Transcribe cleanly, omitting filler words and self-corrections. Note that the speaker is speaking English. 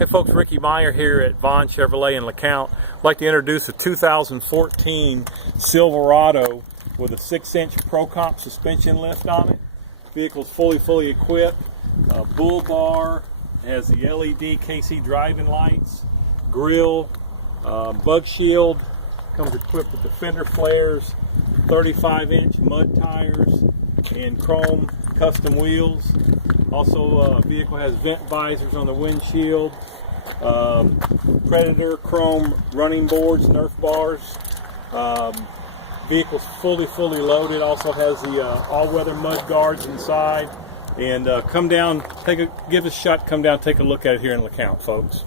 Hey folks, Ricky Meyer here at Vaughn Chevrolet in Lecompte. I'd like to introduce a 2014 Silverado with a 6-inch Pro-Comp suspension lift on it. Vehicle's fully equipped. Bull bar, has the LED KC driving lights, grille, bug shield, comes equipped with the fender flares, 35-inch mud tires, and chrome custom wheels. Also, vehicle has vent visors on the windshield, Predator chrome running boards, Nerf bars. Vehicle's fully loaded. Also has the all-weather mud guards inside. And come down, give it a shot. Come down, take a look at it here in LeCompte, folks.